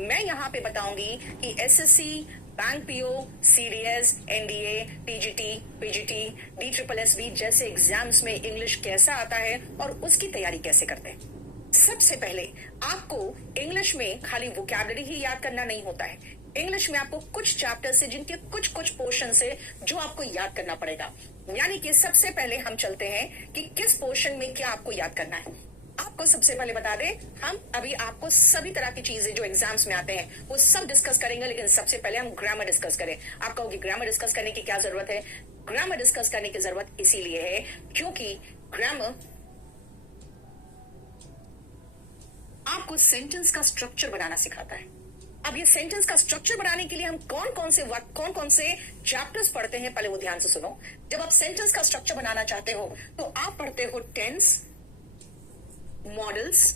मैं यहाँ पे बताऊंगी कि SSC, bank PO, CDS, NDA, TGT, PGT, DSSB जैसे एग्जाम्स में इंग्लिश कैसा आता है और उसकी तैयारी कैसे करते हैं। सबसे पहले आपको इंग्लिश में खाली वोकैबुलरी ही याद करना नहीं होता है। इंग्लिश में आपको कुछ चैप्टर से, जिनके कुछ कुछ पोर्शन से जो आपको याद करना पड़ेगा। यानी कि सबसे पहले हम चलते हैं कि किस पोर्शन में क्या आपको याद करना है। आपको सबसे पहले बता दें, हम अभी आपको सभी तरह की चीजें जो एग्जाम्स में आते हैं वो सब डिस्कस करेंगे, लेकिन सबसे पहले हम ग्रामर डिस्कस करें। आप कहोगे ग्रामर डिस्कस करने की क्या जरूरत है? ग्रामर डिस्कस करने की जरूरत इसीलिए है क्योंकि ग्रामर आपको सेंटेंस का स्ट्रक्चर बनाना सिखाता है। अब ये सेंटेंस का स्ट्रक्चर बनाने के लिए हम कौन कौन से चैप्टर्स पढ़ते हैं, पहले वो ध्यान से सुनो। जब आप सेंटेंस का स्ट्रक्चर बनाना चाहते हो तो आप पढ़ते हो टेंस, मॉडल्स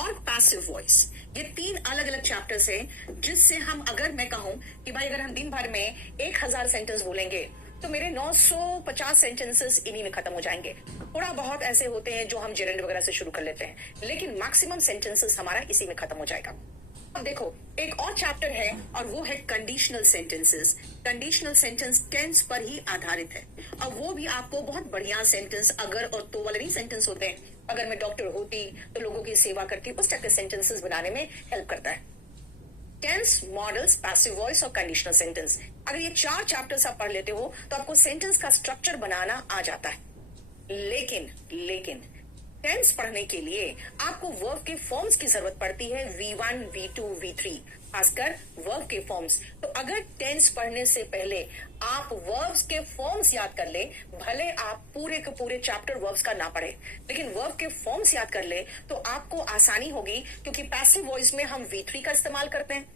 और पैसिव वॉइस। ये 3 अलग अलग चैप्टर्स हैं जिससे हम, अगर मैं कहूं कि भाई अगर हम दिन भर में 1000 सेंटेंस बोलेंगे तो मेरे 950 सेंटेंसेस इन्हीं में खत्म हो जाएंगे। थोड़ा बहुत ऐसे होते हैं जो हम जेरेंड वगैरह से शुरू कर लेते हैं, लेकिन मैक्सिमम सेंटेंसेस हमारा इसी में खत्म हो जाएगा। अब देखो, एक और चैप्टर है और वो है conditional sentences. Conditional sentence tense पर ही आधारित है और वो भी आपको बहुत बढ़िया सेंटेंस, अगर और तो वाले नहीं सेंटेंस होते हैं, अगर मैं डॉक्टर होती तो लोगों की सेवा करती, उस टाइप के सेंटेंसेस बनाने में हेल्प करता है। टेंस, मॉडल्स, पैसिव वॉइस और कंडीशनल सेंटेंस। अगर ये 4 चैप्टर्स आप पढ़ लेते हो तो आपको सेंटेंस का स्ट्रक्चर बनाना आ जाता है। लेकिन टेंस पढ़ने के लिए आपको वर्ब के फॉर्म्स की जरूरत पड़ती है, V1, V2, V3, खासकर वर्ब के फॉर्म्स। तो अगर टेंस पढ़ने से पहले आप वर्ब्स के फॉर्म्स याद कर ले, भले आप पूरे के पूरे चैप्टर वर्ब्स का ना पढ़े, लेकिन वर्ब के फॉर्म्स याद कर ले तो आपको आसानी होगी, क्योंकि पैसिव वॉइस में हम V3 का इस्तेमाल करते हैं,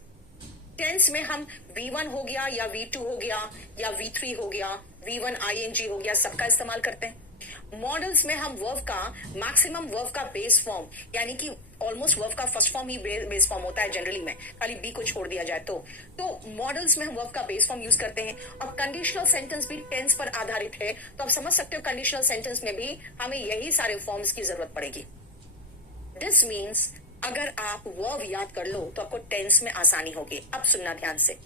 टेंस में हम V1 हो गया या V2 हो गया या V3 हो गया, V1 ING हो गया, सबका इस्तेमाल करते हैं। मॉडल्स में हम वर्ब का मैक्सिमम, वर्ब का बेस फॉर्म, यानी कि ऑलमोस्ट वर्ब का फर्स्ट फॉर्म ही बेस फॉर्म होता है जनरली में, खाली बी को छोड़ दिया जाए तो मॉडल्स में हम वर्ब का बेस फॉर्म यूज करते हैं। और कंडीशनल सेंटेंस भी टेंस पर आधारित है, तो आप समझ सकते हो कंडीशनल सेंटेंस में भी हमें यही सारे फॉर्म्स की जरूरत पड़ेगी। दिस मीन्स अगर आप वर्ब याद कर लो तो आपको टेंस में आसानी होगी। अब सुनना ध्यान से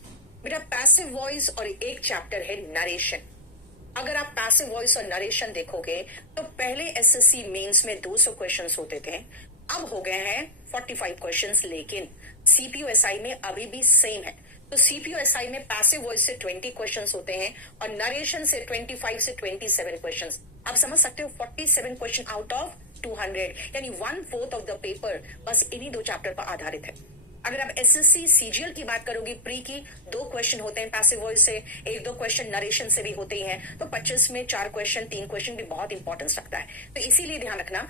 मेरा, पैसिव वॉइस और एक चैप्टर है नरेशन। अगर आप पैसिव वॉइस और नरेशन देखोगे तो पहले एसएससी मेंस में 200 क्वेश्चंस होते थे, अब हो गए हैं 45 क्वेश्चंस, लेकिन सीपीयूएसआई में अभी भी सेम है। तो सीपीयूएसआई में पैसिव वॉइस से 20 क्वेश्चंस होते हैं और नरेशन से 25 से 27 क्वेश्चंस। आप समझ सकते हो 47 क्वेश्चन आउट ऑफ 200, यानी 1/4 ऑफ द पेपर बस इन्हीं 2 चैप्टर पर आधारित है। अगर आप एसएससी सीजीएल की बात करोगे, प्री की 2 क्वेश्चन होते हैं पैसिव वॉइस से, 1-2 क्वेश्चन नरेशन से भी होते ही हैं, तो 25 में 4 क्वेश्चन, 3 क्वेश्चन भी बहुत इंपॉर्टेंस रखता है। तो इसीलिए ध्यान रखना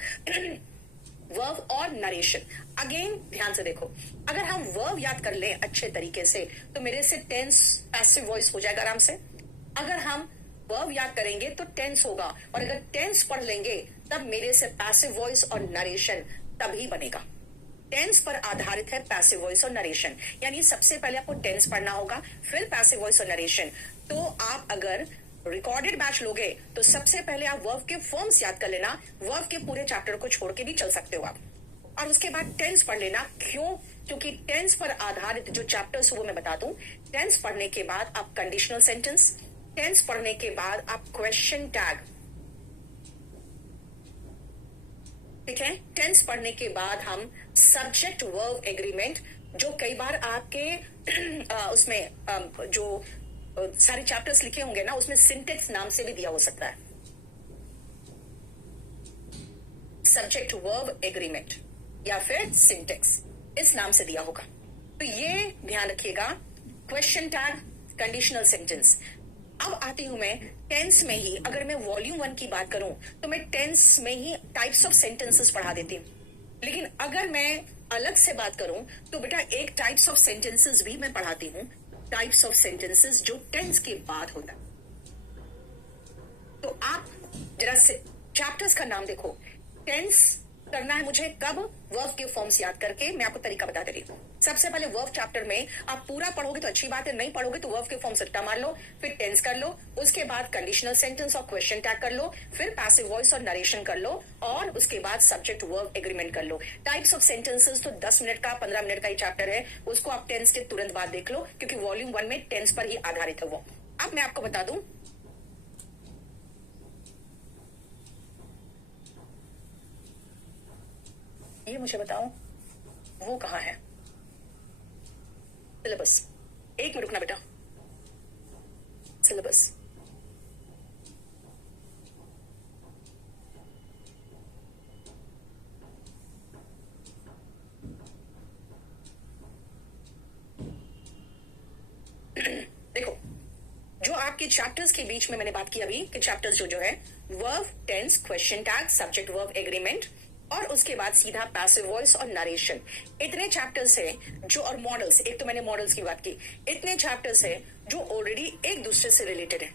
वर्ब और नरेशन। अगेन ध्यान से देखो, अगर हम वर्ब याद कर ले अच्छे तरीके से तो मेरे से टेंस पैसिव वॉइस हो जाएगा आराम से। अगर हम वर्ब याद करेंगे तो टेंस होगा, और अगर टेंस पढ़ लेंगे तब मेरे से पैसिव वॉइस और नरेशन तभी बनेगा। टेंस पर आधारित है पैसिव वॉइस और नरेशन, यानी सबसे पहले आपको टेंस पढ़ना होगा, फिर पैसिव वॉइस और नरेशन। तो आप अगर रिकॉर्डेड बैच लोगे तो सबसे पहले आप वर्ब के फॉर्म्स याद कर लेना, वर्ब के पूरे चैप्टर को छोड़ के भी चल सकते हो आप, और उसके बाद टेंस पढ़ लेना। क्यों? क्योंकि टेंस पर आधारित जो चैप्टर्स वो मैं बता दूं, टेंस पढ़ने के बाद आप कंडीशनल सेंटेंस, टेंस पढ़ने के बाद आप क्वेश्चन टैग, ठीक है, टेंस पढ़ने के बाद हम सब्जेक्ट वर्ब एग्रीमेंट, जो कई बार आपके उसमें जो सारे चैप्टर्स लिखे होंगे ना, उसमें सिंटेक्स नाम से भी दिया हो सकता है, सब्जेक्ट वर्ब एग्रीमेंट या फिर सिंटेक्स, इस नाम से दिया होगा। तो ये ध्यान रखिएगा, क्वेश्चन टैग, कंडीशनल सेंटेंस। अब आती हूं मैं टेंस में ही, अगर मैं वॉल्यूम 1 की बात करूं तो मैं टेंस में ही टाइप्स ऑफ सेंटेंसेस पढ़ा देती हूं, लेकिन अगर मैं अलग से बात करूं तो बेटा एक टाइप्स ऑफ सेंटेंसेस भी मैं पढ़ाती हूं, टाइप्स ऑफ सेंटेंसेस जो टेंस के बाद होता है। तो आप जरा से चैप्टर्स का नाम देखो, टेंस, करना है मुझे कब? वर्ब के फॉर्म्स याद करके मैं आपको तरीका बता दे रही हूँ। सबसे पहले वर्ब चैप्टर में आप पूरा पढ़ोगे तो अच्छी बात है, नहीं पढ़ोगे तो वर्ब के फॉर्म रट्टा मार लो, फिर टेंस कर लो, उसके बाद कंडीशनल सेंटेंस और क्वेश्चन टैग कर लो, फिर पैसिव वॉइस और नरेशन कर लो, और उसके बाद सब्जेक्ट वर्ब एग्रीमेंट कर लो। टाइप्स ऑफ सेंटेंसेस तो 10 मिनट का 15 मिनट का ही चैप्टर है, उसको आप टेंस के तुरंत बाद देख लो, क्योंकि वॉल्यूम 1 में टेंस पर ही आधारित है वो। अब मैं आपको बता दूं, ये मुझे बताओ वो कहाँ है सिलेबस? एक मिनट रुकना बेटा, सिलेबस देखो, जो आपके चैप्टर्स के बीच में मैंने बात की अभी कि चैप्टर्स जो है verb, tense, question tag, subject verb agreement, और उसके बाद सीधा पैसिव वॉइस और नरेशन, इतने चैप्टर्स है जो, और मॉडल्स, एक तो मैंने मॉडल्स की बात की, इतने चैप्टर्स है जो ऑलरेडी एक दूसरे से रिलेटेड है।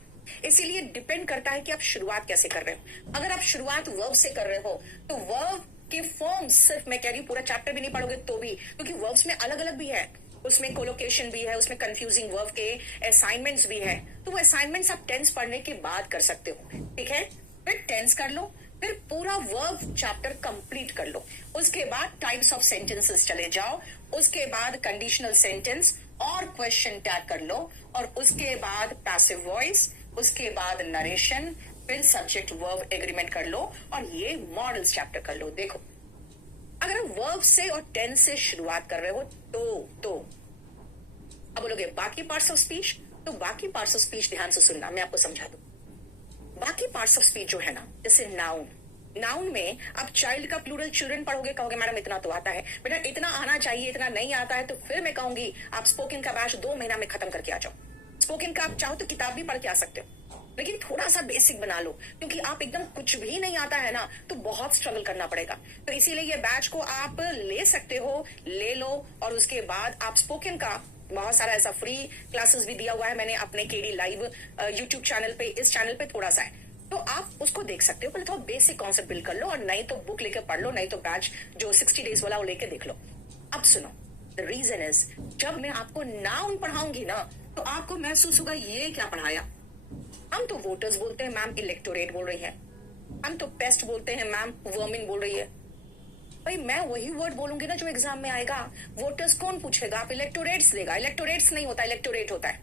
इसीलिए डिपेंड करता है कि आप शुरुआत कैसे कर रहे हो। अगर आप शुरुआत वर्ब से कर रहे हो तो वर्ब के फॉर्म, सिर्फ मैं कह रही हूँ पूरा चैप्टर भी नहीं पढ़ोगे तो भी, क्योंकि वर्ब्स में अलग अलग भी है, उसमें कोलोकेशन भी है, उसमें कंफ्यूजिंग वर्ब के असाइनमेंट्स भी है, तो वो असाइनमेंट्स आप टेंस पढ़ने के बाद कर सकते हो, ठीक है? फिर टेंस कर लो, फिर पूरा वर्ब चैप्टर कंप्लीट कर लो, उसके बाद टाइप्स ऑफ सेंटेंसेस चले जाओ, उसके बाद कंडीशनल सेंटेंस और क्वेश्चन टैग कर लो, और उसके बाद पैसिव वॉइस, उसके बाद नरेशन, फिर सब्जेक्ट वर्ब एग्रीमेंट कर लो, और ये मॉडल्स चैप्टर कर लो। देखो, अगर वर्ब से और टेंस से शुरुआत कर रहे हो तो अब बोलोगे बाकी पार्ट्स ऑफ स्पीच, तो बाकी पार्ट्स ऑफ स्पीच ध्यान से सुनना, मैं आपको समझा दूं। बाकी पार्ट्स ऑफ स्पीच जो है ना, जैसे नाउन में आप चाइल्ड का प्लूरल चिल्ड्रन पढ़ोगे, कहोगे मैडम इतना तो आता है। बेटा इतना आना चाहिए, इतना नहीं आता है तो फिर मैं कहूंगी आप स्पोकन का बैच 2 महीना में खत्म करके आ जाओ। स्पोकन का आप चाहो तो किताब भी पढ़ के आ सकते हो, लेकिन थोड़ा सा बेसिक बना लो, क्योंकि आप एकदम कुछ भी नहीं आता है ना तो बहुत स्ट्रगल करना पड़ेगा। तो इसीलिए ये बैच को आप ले सकते हो, ले लो, और उसके बाद आप स्पोकन का बहुत सारा ऐसा फ्री क्लासेस भी दिया हुआ है मैंने अपने केडी लाइव यूट्यूब चैनल पे, इस चैनल पे थोड़ा सा है, तो आप उसको देख सकते हो। पहले थोड़ा बेसिक कॉन्सेप्ट बिल्ड कर लो, और नहीं तो बुक लेके पढ़ लो, नहीं तो बैच जो 60 डेज वाला वो लेके देख लो। अब सुनो, द रीजन इज, जब मैं आपको नाउन पढ़ाऊंगी ना तो आपको महसूस होगा ये क्या पढ़ाया। हम तो वोटर्स बोलते हैं मैम, इलेक्टोरेट बोल रही है, हम तो पेस्ट बोलते हैं मैम, वर्मिन बोल रही है। भाई मैं वही वर्ड बोलूंगी ना जो एग्जाम में आएगा। वोटर्स कौन पूछेगा? आप इलेक्टोरेट्स देगा, इलेक्टोरेट्स नहीं होता, इलेक्टोरेट होता है,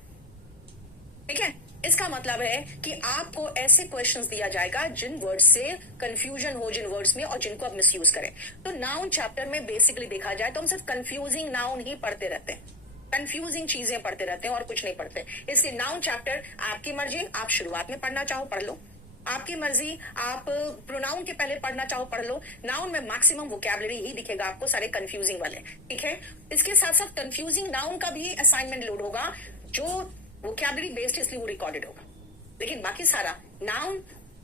ठीक है? इसका मतलब है कि आपको ऐसे क्वेश्चंस दिया जाएगा जिन वर्ड से कंफ्यूजन हो, जिन वर्ड्स में, और जिनको आप मिसयूज करें। तो नाउन चैप्टर में बेसिकली देखा जाए तो हम सिर्फ कंफ्यूजिंग नाउन ही पढ़ते रहते हैं, कंफ्यूजिंग चीजें पढ़ते रहते हैं और कुछ नहीं पढ़ते। इसलिए नाउन चैप्टर आपकी मर्जी, आप शुरुआत में पढ़ना चाहो पढ़ लो, आपकी मर्जी, आप प्रोनाउन के पहले पढ़ना चाहो पढ़ लो। नाउन में मैक्सिमम वोकैबुलरी ही दिखेगा आपको, सारे कंफ्यूजिंग वाले, ठीक है? इसके साथ साथ कंफ्यूजिंग नाउन का भी असाइनमेंट लोड होगा, जो वोकैबुलरी बेस्ड, इसलिए वो रिकॉर्डेड होगा, लेकिन बाकी सारा नाउन,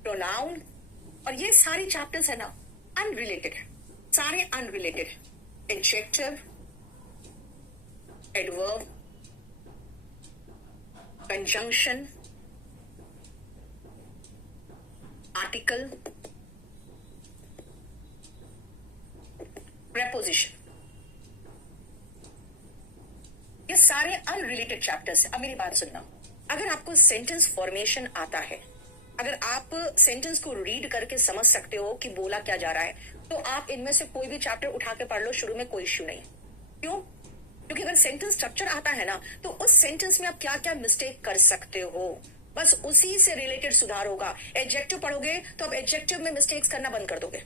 प्रोनाउन और ये सारी चैप्टर्स है ना, अनरिलेटेड है, सारे अनरिलेटेड है। Adjective, adverb, conjunction, article, preposition, ये सारे अनरिलेटेड चैप्टर्स है। अब मेरी बात सुनना, अगर आपको सेंटेंस फॉर्मेशन आता है, अगर आप सेंटेंस को रीड करके समझ सकते हो कि बोला क्या जा रहा है, तो आप इनमें से कोई भी चैप्टर उठा के पढ़ लो, शुरू में कोई इश्यू नहीं है। क्यों? क्योंकि अगर सेंटेंस स्ट्रक्चर आता है ना, तो उस सेंटेंस में आप क्या क्या मिस्टेक कर सकते हो, बस उसी से रिलेटेड सुधार होगा। एडजेक्टिव पढ़ोगे तो आप एडजेक्टिव में मिस्टेक्स करना बंद कर दोगे,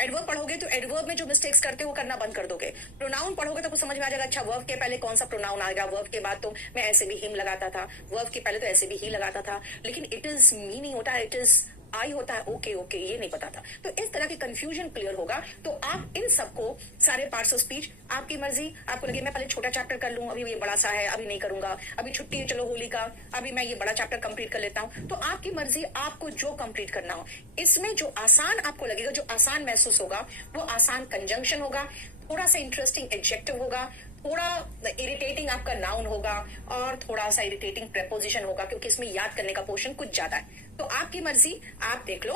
एडवर्ब पढ़ोगे तो एडवर्ब में जो मिस्टेक्स करते हो वो करना बंद कर दोगे, प्रोनाउन पढ़ोगे तो कुछ समझ में आ जाएगा, अच्छा वर्ब के पहले कौन सा प्रोनाउन आएगा, वर्ब के बाद तो मैं ऐसे भी हिम लगाता था, वर्ब के पहले तो ऐसे भी ही लगाता था, लेकिन इट इज मी नहीं होता, इट इज आई होता है, ओके ओके ये नहीं पता था। तो इस तरह की कंफ्यूजन क्लियर होगा। तो आप इन सबको, सारे पार्ट्स ऑफ स्पीच आपकी मर्जी, आपको लगे मैं पहले छोटा चैप्टर कर लूं, अभी ये बड़ा सा है, अभी नहीं करूंगा, अभी छुट्टी है चलो होली का, अभी मैं ये बड़ा चैप्टर कंप्लीट कर लेता हूं, तो आपकी मर्जी, आपको जो कंप्लीट करना हो। इसमें जो आसान आपको लगेगा, जो आसान महसूस होगा, वो आसान कंजंक्शन होगा, थोड़ा सा इंटरेस्टिंग एडजेक्टिव होगा, थोड़ा इरिटेटिंग आपका नाउन होगा, और थोड़ा सा इरिटेटिंग प्रेपोजिशन होगा, क्योंकि इसमें याद करने का पोर्शन कुछ ज्यादा है। तो आपकी मर्जी, आप देख लो।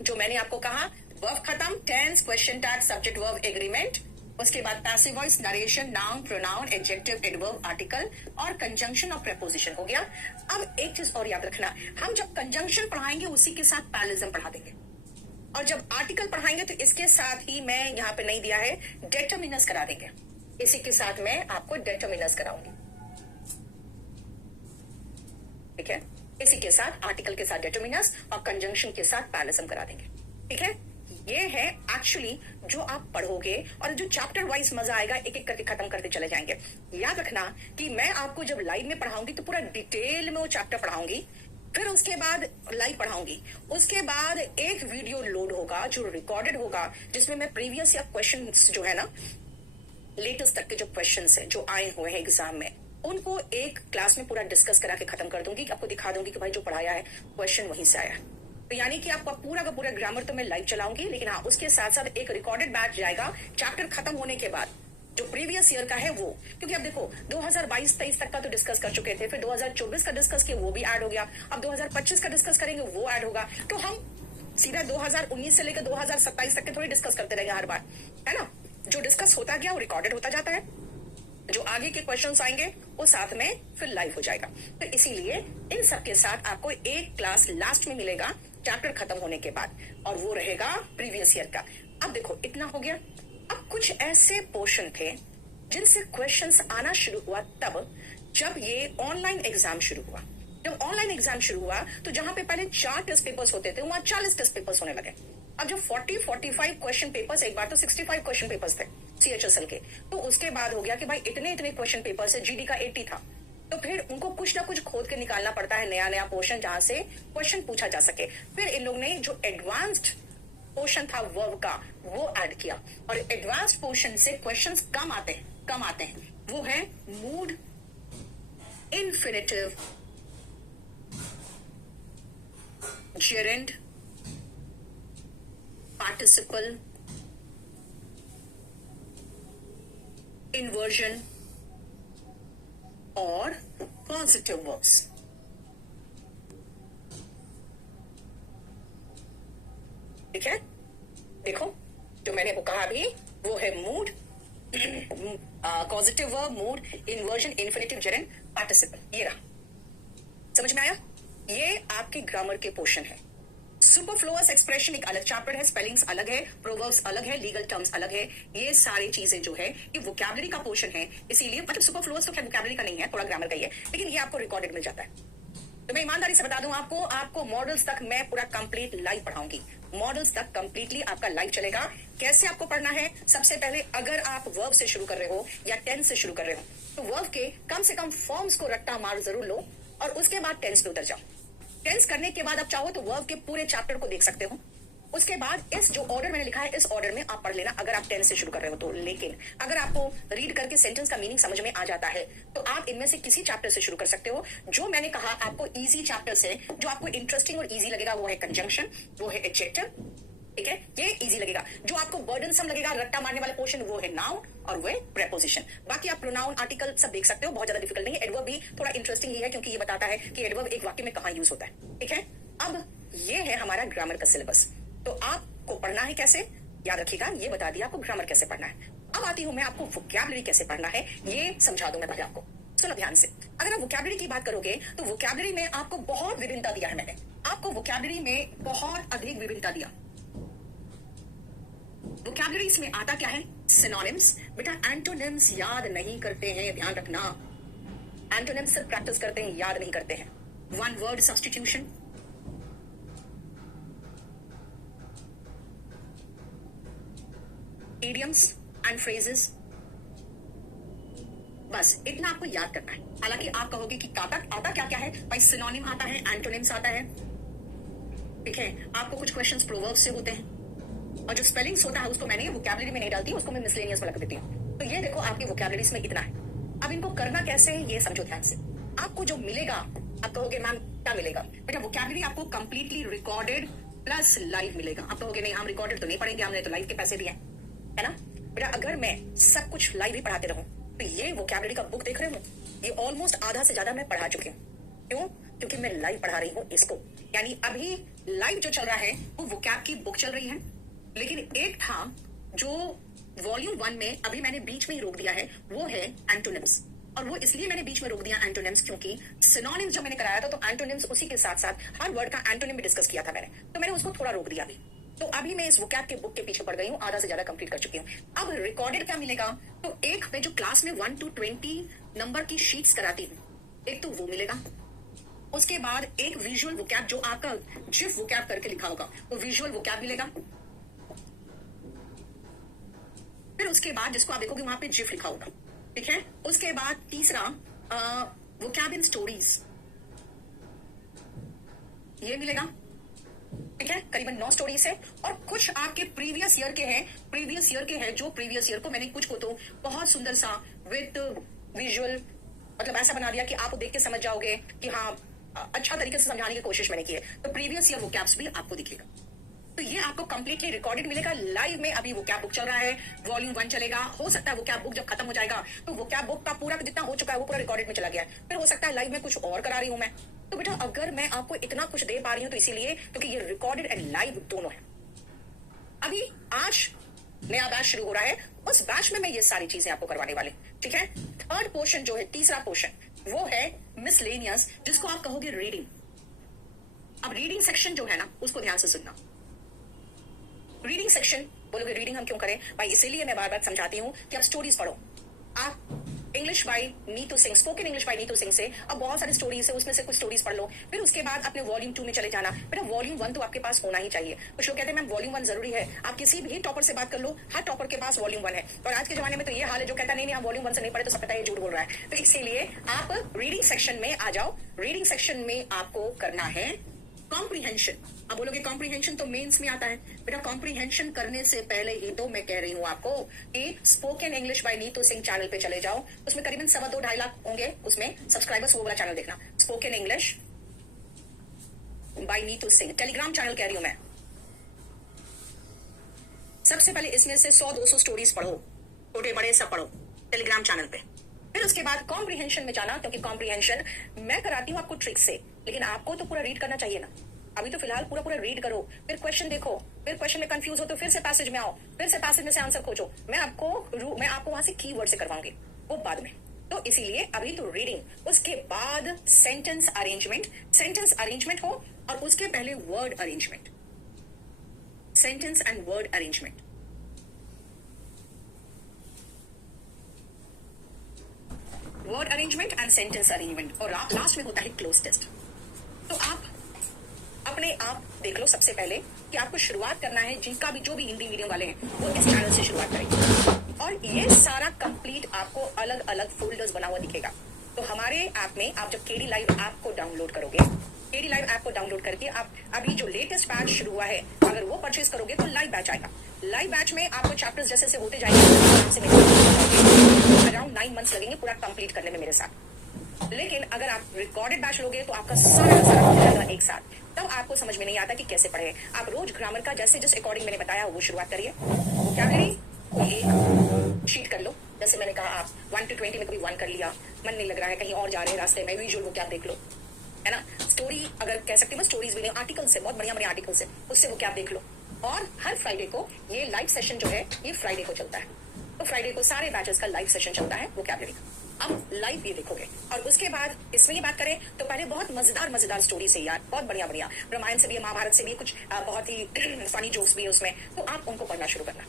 जो मैंने आपको कहा, वर्ब खत्म, tense, question tag, subject verb agreement, उसके बाद passive voice, narration, noun, pronoun, adjective, adverb, article और कंजंक्शन और प्रेपोजिशन हो गया। अब एक चीज और याद रखना, हम जब कंजंक्शन पढ़ाएंगे उसी के साथ पैरलिज्म पढ़ा देंगे, और जब आर्टिकल पढ़ाएंगे तो इसके साथ ही मैं यहाँ पे नहीं दिया है डेटर्मिनस करा देंगे, इसी के साथ मैं आपको डेटर्मिनस कराऊंगी, ठीक है। इसी के साथ आर्टिकल के साथ डेटर्मिनस और कंजंक्शन के साथ पैरलिज्म करा देंगे, ठीक है। ये है एक्चुअली जो आप पढ़ोगे और जो चैप्टर वाइज मजा आएगा, एक एक करके खत्म करते चले जाएंगे। याद रखना कि मैं आपको जब लाइव में पढ़ाऊंगी तो पूरा डिटेल में वो चैप्टर पढ़ाऊंगी, फिर उसके बाद लाइव पढ़ाऊंगी, उसके बाद एक वीडियो लोड होगा जो रिकॉर्डेड होगा, जिसमें मैं प्रीवियस या क्वेश्चन जो है ना लेटेस्ट तक के जो क्वेश्चंस हैं जो आए हुए हैं एग्जाम में, उनको एक क्लास में पूरा डिस्कस करा के खत्म कर दूंगी, आपको दिखा दूंगी कि भाई जो पढ़ाया है क्वेश्चन वहीं से आया है। तो यानी कि आपका पूरा का पूरा ग्रामर तो मैं लाइव चलाऊंगी, लेकिन हाँ उसके साथ साथ एक रिकॉर्डेड बैच जाएगा चैप्टर खत्म होने के बाद, जो प्रीवियस ईयर का है वो। क्योंकि अब देखो 2022-23 तक का तो डिस्कस कर चुके थे, फिर 2024 का डिस्कस किया वो भी ऐड हो गया, अब 2025 का डिस्कस करेंगे वो ऐड होगा, तो हम सीधा 2019 से लेकर 2027 तक के थोड़ी डिस्कस करते रहेंगे हर बार, है ना। जो डिस्कस होता गया वो रिकॉर्डेड होता जाता है, जो आगे के क्वेश्चंस आएंगे वो साथ में फिर लाइव हो जाएगा। तो इसीलिए इन सब के साथ आपको एक क्लास लास्ट में मिलेगा चैप्टर खत्म होने के बाद, और वो रहेगा प्रीवियस ईयर का। अब देखो इतना हो गया। अब कुछ ऐसे पोर्शन थे जिनसे क्वेश्चंस आना शुरू हुआ तब जब ये ऑनलाइन एग्जाम शुरू हुआ। जब ऑनलाइन एग्जाम शुरू हुआ तो जहां पे पहले 4 टेस्ट पेपर्स होते थे वहां 40 टेस्ट पेपर्स होने लगे। अब जो 40-45 क्वेश्चन पेपर्स, एक बार तो 65 क्वेश्चन पेपर्स थे CHSL के, तो उसके बाद हो गया कि भाई इतने क्वेश्चन पेपर्स है, GD का 80 था, तो फिर उनको कुछ ना कुछ खोद के निकालना पड़ता है, नया नया पोर्शन जहां से क्वेश्चन पूछा जा सके। फिर इन लोग ने जो एडवांस्ड पोर्शन था वर्ब का वो ऐड किया, और एडवांस्ड पोर्शन से क्वेश्चंस कम आते हैं। वो है mood, infinitive, gerund, participle, inversion और पॉजिटिव वर्ब्स। ठीक है, देखो जो मैंने वो कहा अभी वो है mood, positive verb, mood, inversion, infinitive, gerund, participle. ये रहा, समझ में आया। ये आपके ग्रामर के पोर्शन है। सुपरफ्लुअस एक्सप्रेशन एक अलग चैप्टर है, स्पेलिंग्स अलग है, प्रोवर्ब्स अलग है, लीगल टर्म्स अलग है। ये सारी चीजें जो है ये वोकैबुलरी का पोर्शन है, इसीलिए मतलब सुपरफ्लुअस तो खैर वोकैबुलरी का नहीं है, थोड़ा ग्रामर का ही है, लेकिन ये आपको रिकॉर्डेड मिल जाता है। तो मैं ईमानदारी से बता दूं आपको मॉडल्स तक मैं पूरा कंप्लीट लाइव पढ़ाऊंगी। मॉडल्स तक कंप्लीटली आपका लाइव चलेगा। कैसे आपको पढ़ना है, सबसे पहले अगर आप वर्ब से शुरू कर रहे हो या टेंस से शुरू कर रहे हो तो वर्ब के कम से कम फॉर्म्स को रट्टा मार जरूर लो, और उसके बाद टेंस में उतर जाओ। टेंस करने के बाद आप चाहो तो वर्ब के पूरे चैप्टर को देख सकते हो। उसके बाद इस जो ऑर्डर मैंने लिखा है इस ऑर्डर में आप पढ़ लेना अगर आप टेंस से शुरू कर रहे हो तो। लेकिन अगर आपको रीड करके सेंटेंस का मीनिंग समझ में आ जाता है तो आप इनमें से किसी चैप्टर से शुरू कर सकते हो। जो मैंने कहा आपको इजी चैप्टर से जो आपको इंटरेस्टिंग और इजी लगेगा वो है कंजंक्शन, वो है एडजेक्टिव, ठीक है, ये इजी लगेगा। जो आपको बर्डनसम लगेगा, रट्टा मारने वाला पोर्शन, वो है नाउन और वो है प्रेपोजिशन। बाकी आप प्रोनाउन, आर्टिकल सब देख सकते हो, बहुत ज्यादा डिफिकल्ट नहीं है। एडवर्ब भी थोड़ा इंटरेस्टिंग ही है क्योंकि ये बताता है कि एडवर्ब एक वाक्य में कहाँ यूज होता है, ठीक है। अब ये है हमारा ग्रामर का सिलेबस। तो आपको पढ़ना है कैसे, याद रखिएगा, ये बता दिया आपको ग्रामर कैसे पढ़ना है। अब आती हूं मैं आपको वोकैबुलरी कैसे पढ़ना है, ये समझा दूं मैं पहले आपको। सुनो ध्यान से, अगर आप वोकैबुलरी की बात करोगे तो वोकैबुलरी में आपको बहुत विभिन्नता दिया है। मैंने आपको वोकैबुलरी में बहुत अधिक विभिन्नता दिया। वोकैबुलरीज में आता क्या है, सिनोनिम्स। बेटा एंटोनिम्स याद नहीं करते हैं, ध्यान रखना। एंटोनिम्स सिर्फ प्रैक्टिस करते हैं, याद नहीं करते हैं। One word substitution, idioms and phrases, बस इतना आपको याद करना है। हालांकि आप कहोगे कि आता क्या क्या है भाई, सिनोनिम आता है, एंटोनिम्स आता है, ठीक है। आपको कुछ क्वेश्चंस प्रोवर्ब्स से होते हैं, और जो स्पेलिंग्स होता है उसको मैंने वोकैबुलरी में नहीं डालती, उसको मैं मिसलेनियस में रख देती हूँ। तो ये देखो आपकी वोकैबुलरीज में इतना है। अब इनको करना कैसे है ये समझो ध्यान से। आपको जो मिलेगा, आप कहोगे मैम क्या मिलेगा, बेटा वोकैबुलरी आपको कंप्लीटली रिकॉर्डेड प्लस लाइव मिलेगा। आप कहोगे नहीं हम रिकॉर्डेड तो नहीं पढ़ेंगे, हमने तो लाइव के पैसे दिए, है ना। बेटा अगर मैं सब कुछ लाइव ही पढ़ाते रहूं तो ये वोकैबुलरी का बुक देख रहे हो, ये ऑलमोस्ट आधा से ज्यादा मैं पढ़ा चुकी हूँ। क्यों, क्योंकि मैं लाइव पढ़ा रही हूँ इसको। यानी अभी लाइव जो चल रहा है वो वोकैब की बुक चल रही है, लेकिन एक था जो वॉल्यूम 1 में अभी मैंने बीच में ही रोक दिया है, वो है एंटोनिम्स। और वो इसलिए मैंने बीच में रोक दिया एंटोनिम्स क्योंकि सिनोनिम्स जब मैंने कराया था तो एंटोनिम्स उसी के साथ साथ हर वर्ड का एंटोनिम भी डिस्कस किया था मैंने, तो मैंने उसको थोड़ा रोक दिया अभी। तो अभी मैं इस वोकैब के बुक के पीछे पड़ गई हूँ, आधा से ज्यादा कंप्लीट कर चुकी हूँ। अब रिकॉर्डेड क्या मिलेगा, तो एक मैं जो क्लास में 1 to 20 नंबर की शीट्स कराती हूँ, एक तो वो मिलेगा। उसके बाद एक विजुअल वोकैब जो आपका जिफ वोकैब करके लिखा होगा, वो विजुअल वोकैब मिलेगा। फिर उसके बाद जिसको आप देखोगे वहां पे जिफ लिखा होगा, ठीक है। उसके बाद तीसरा वोकैब इन स्टोरीज, ये मिलेगा, ठीक है। करीबन 9 स्टोरीज है और कुछ आपके प्रीवियस ईयर के हैं जो प्रीवियस ईयर को मैंने कुछ को तो बहुत सुंदर सा विद विजुअल, मतलब ऐसा बना दिया कि आप देख के समझ जाओगे कि हाँ अच्छा तरीके से समझाने की कोशिश मैंने की है। तो प्रीवियस ईयर वोकैब्स भी आपको दिखेगा। तो ये आपको कंप्लीटली रिकॉर्डेड मिलेगा लाइव में। अभी वोकैब बुक चल रहा है, वॉल्यूम 1 चलेगा। हो सकता है वोकैब बुक जब खत्म हो जाएगा तो वोकैब बुक का पूरा जितना हो चुका है वो पूरा रिकॉर्डेड में चला गया है। फिर हो सकता है लाइव में कुछ और करा रही हूं मैं। तो बेटा अगर मैं आपको इतना कुछ दे पा रही हूँ तो इसीलिए क्योंकि ये रिकॉर्डेड एंड लाइव दोनों है। अभी आज नया बैच शुरू हो रहा है, उस बैच में मैं ये सारी चीजें आपको करवाने वाले, ठीक है। थर्ड पोर्शन जो है, तीसरा पोर्शन, वो है मिसलेनियस, जिसको आप कहोगे रीडिंग। अब रीडिंग सेक्शन जो है ना, उसको ध्यान से सुनना। रीडिंग सेक्शन बोलोगे रीडिंग हम क्यों करें भाई, इसीलिए मैं बार बार समझाती हूँ कि आप स्टोरीज पढ़ो। आप English by Neetu Singh, spoken English by Neetu Singh से अब बहुत सारी स्टोरीज है, उसमें से कुछ स्टोरीज पढ़ लो। फिर उसके बाद अपने वॉल्यूम 2 में चले जाना। बेटा वॉल्यूम 1 तो आपके पास होना ही चाहिए। कुछ लोग कहते हैं मैम वॉल्यूम 1 जरूरी है। आप किसी भी टॉपर से बात कर लो, हर टॉपर के पास वॉल्यूम 1 है। और आज के जमाने में तो ये हाल है, जो कहता नहीं हम वॉल्यूम 1 से नहीं पढ़े तो सब पता है झूठ बोल रहा है। तो इसीलिए आप रीडिंग सेक्शन में आ जाओ। रीडिंग सेक्शन में आपको करना है कॉम्प्रीहेंशन। अब बोलोगे कॉम्प्रीहेंशन तो मेंस में आता है। बेटा कॉम्प्रीहेंशन करने से पहले ही तो मैं कह रही हूँ आपको कि spoken English by Neetu Singh channel पे चले जाओ। उसमें करीबन 2.25 लाख होंगे उसमें सब्सक्राइबर्स, वो वाला चैनल देखना, spoken English by Neetu Singh. Telegram channel कह रही हूं मैं। सबसे पहले इसमें से 100-200 स्टोरीज पढ़ो, छोटे बड़े सब पढ़ो टेलीग्राम चैनल पे। फिर उसके बाद कॉम्प्रीहेंशन में जाना, क्योंकि कॉम्प्रीहेंशन मैं कराती हूँ आपको ट्रिक से, लेकिन आपको तो पूरा रीड करना चाहिए ना। अभी तो फिलहाल पूरा रीड करो, फिर क्वेश्चन देखो, फिर क्वेश्चन में कंफ्यूज हो तो फिर से पैसेज में आओ, फिर से पैसेज में से आंसर खोजो। मैं आपको वहां से कीवर्ड से करवाऊंगी, वो बाद में। तो इसीलिए अभी तो रीडिंग, उसके बाद सेंटेंस अरेंजमेंट हो और उसके पहले word arrangement, sentence and word arrangement. Word arrangement and sentence arrangement, और लास्ट में होता है क्लोज टेस्ट। तो आप अपने आप देख लो सबसे पहले कि आपको शुरुआत करना है, जिनका भी जो भी हिंदी मीडियम वाले हैं वो इस चैनल से शुरुआत करेंगे। और ये सारा कंप्लीट आपको अलग अलग फोल्डर्स बना हुआ दिखेगा। तो हमारे ऐप में आप जब केडी लाइव ऐप को डाउनलोड करोगे, केडी लाइव ऐप को डाउनलोड करके आप अभी जो लेटेस्ट बैच शुरू हुआ है अगर वो परचेज करोगे तो लाइव बैच आएगा। लाइव बैच में आपको चैप्टर्स जैसे से होते जाएंगे, अराउंड 9 मंथ्स लगेंगे पूरा कंप्लीट करने में मेरे साथ। लेकिन अगर आप रिकॉर्डेड बैच लोगे तो आपका सारा हो जाएगा एक साथ। तब आपको समझ में नहीं आता कि कैसे पढ़े। आप रोज ग्रामर का जैसे जिस अकॉर्डिंग मैंने बताया वो शुरुआत करिए। क्या करिए, एक शीट कर लो, जैसे मैंने कहा आप 1 to 20 में कभी 1 कर लिया, मन नहीं लग रहा है, कहीं और जा रहे हैं रास्ते में, विजुअल वो क्या देख लो, है ना। स्टोरी अगर कह सकती हूँ, स्टोरीज भी नहीं, आर्टिकल्स है, बहुत बढ़िया आर्टिकल्स है, उससे वो क्या देख लो। और हर फ्राइडे को ये लाइव सेशन जो है ये फ्राइडे को चलता है। तो फ्राइडे को सारे बैचेस का लाइव सेशन चलता है वोकैबुलरी का। अब लाइव ये देखोगे। और उसके बाद इसमें ये बात करें तो पहले बहुत मजेदार स्टोरी से यार, बहुत बढ़िया रामायण से भी, महाभारत से भी, कुछ बहुत ही फनी जोक्स भी है उसमें, तो आप उनको पढ़ना शुरू करना।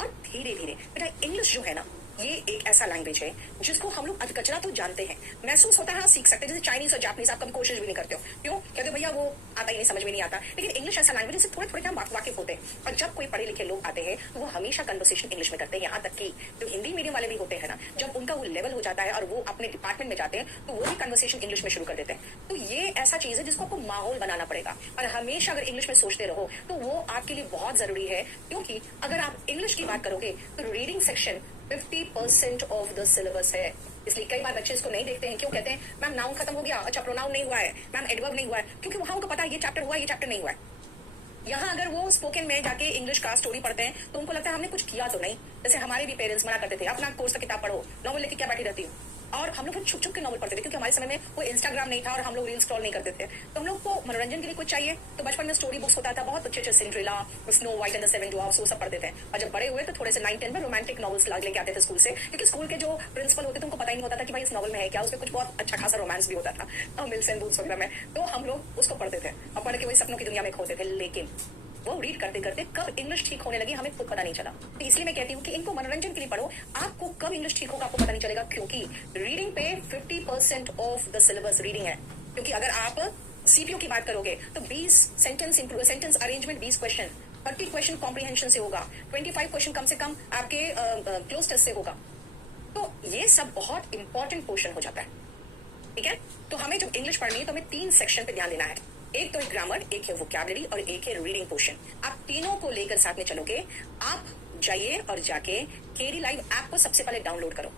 और धीरे धीरे बेटा इंग्लिश जो है ना, ये एक ऐसा लैंग्वेज है जिसको हम लोग अधकचरा तो जानते हैं, महसूस होता है, सीख सकते हैं। जैसे चाइनीज और जापानीज आप कभी कोशिश भी नहीं करते हो, क्यों? कहते हो भैया वो आता ही नहीं, समझ में नहीं आता। लेकिन इंग्लिश ऐसा लैंग्वेज जिससे थोड़े हम वाकिफ होते हैं। और जब कोई पढ़े लिखे लोग आते हैं तो वो हमेशा कन्वर्सेशन इंग्लिश में करते हैं। यहाँ तक कि जो हिंदी मीडियम वाले भी होते हैं ना, जब उनका वो लेवल हो जाता है और वो अपने डिपार्टमेंट में जाते हैं तो वो भी कन्वर्सेशन इंग्लिश में शुरू कर देते हैं। तो ये ऐसा चीज है जिसको आपको माहौल बनाना पड़ेगा। और हमेशा अगर इंग्लिश में सोचते रहो तो वो आपके लिए बहुत जरूरी है, क्योंकि अगर आप इंग्लिश की बात करोगे तो reading section 50% of the syllabus है। इसलिए कई बार बच्चे इसको नहीं देखते हैं। क्यों? कहते हैं मैम नाउन खत्म हो गया, अच्छा प्रोनाउन नहीं हुआ है, मैम एडवर्ब नहीं हुआ है, क्योंकि वहां उनको पता है ये चैप्टर हुआ है, ये चैप्टर नहीं हुआ है। यहाँ अगर वो स्पोकन में जाके इंग्लिश का स्टोरी पढ़ते हैं तो उनको लगता है हमने कुछ किया तो नहीं। जैसे हमारे भी पेरेंट्स मना करते थे अपना कोर्स का किताब पढ़ो, नॉवल लेके क्या बैठी रहती हूँ, और हम लोग छुप छुप के नॉवल पढ़ते थे, क्योंकि हमारे समय में कोई इंस्टाग्राम नहीं था और हम लोग रील स्क्रॉल नहीं करते थे, तो हम लोग को मनोरंजन के लिए कुछ चाहिए, तो बचपन में स्टोरी बुक्स होता था, बहुत अच्छे अच्छे Cinderella, snow white and the seven dwarfs, वो सब पढ़ते थे। और जब बड़े हुए तो थोड़े से 9-10 में रोमांटिक नॉवेल्स लेके आते थे स्कूल से, क्योंकि स्कूल के जो प्रिंसिपल होते थे उनको पता ही नहीं होता था कि भाई इस नॉवल में है क्या, उसमें कुछ बहुत अच्छा खासा रोमांस भी होता था मिल्स एंड बूट्स वगैरह में, तो हम लोग उसको पढ़ते थे और पढ़ के वही सपनों की दुनिया में खोते थे। लेकिन वो रीड करते करते कब इंग्लिश ठीक होने लगी हमें खुद पता नहीं चला। तो इसलिए मैं कहती हूँ कि इनको मनोरंजन के लिए पढ़ो, आपको कब इंग्लिश ठीक होगा आपको पता नहीं चलेगा, क्योंकि रीडिंग पे 50% ऑफ द सिलेबस रीडिंग है। क्योंकि अगर आप सीपीयू की बात करोगे तो 20 sentence arrangement, 20 question, 30 question comprehension से होगा, 25 क्वेश्चन कम से कम आपके क्लोज टेस्ट से होगा। तो ये सब बहुत इंपॉर्टेंट पोर्शन हो जाता है, ठीक है। तो हमें जब इंग्लिश पढ़नी है तो हमें 3 सेक्शन पे ध्यान देना है। एक तो है ग्रामर, एक है वोकैबुलरी और एक है रीडिंग पोर्शन। आप तीनों को लेकर साथ में चलोगे। आप जाइए और जाके केडी लाइव ऐप को सबसे पहले डाउनलोड करो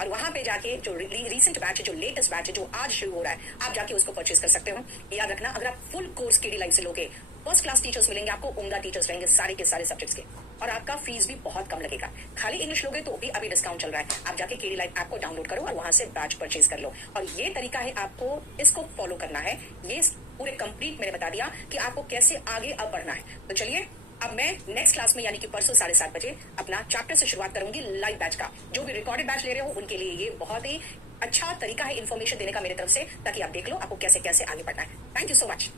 और वहां पे जाके जो रिसेंट बैच है, जो लेटेस्ट बैच है, जो आज शुरू हो रहा है, आप जाके उसको परचेज कर सकते हो। याद रखना, अगर आप फुल कोर्स केडी लाइव से लोगे, फर्स्ट क्लास टीचर्स मिलेंगे आपको, उम्दा टीचर्स रहेंगे सारे के सारे सब्जेक्ट्स के, और आपका फीस भी बहुत कम लगेगा। खाली इंग्लिश लोगे तो भी अभी डिस्काउंट चल रहा है। आप जाके केडी लाइव ऐप को डाउनलोड करो और वहां से बैच परचेज कर लो। और ये तरीका है, आपको इसको फॉलो करना है। ये पूरे कंप्लीट मैंने बता दिया कि आपको कैसे आगे अब बढ़ना है। तो चलिए, अब मैं नेक्स्ट क्लास में यानी कि परसों 7:30 बजे अपना चैप्टर से शुरुआत करूंगी लाइव बैच का। जो भी रिकॉर्डेड बैच ले रहे हो उनके लिए ये बहुत ही अच्छा तरीका है इन्फॉर्मेशन देने का मेरी तरफ से, ताकि आप देख लो आपको कैसे कैसे आगे बढ़ना है। Thank you so much.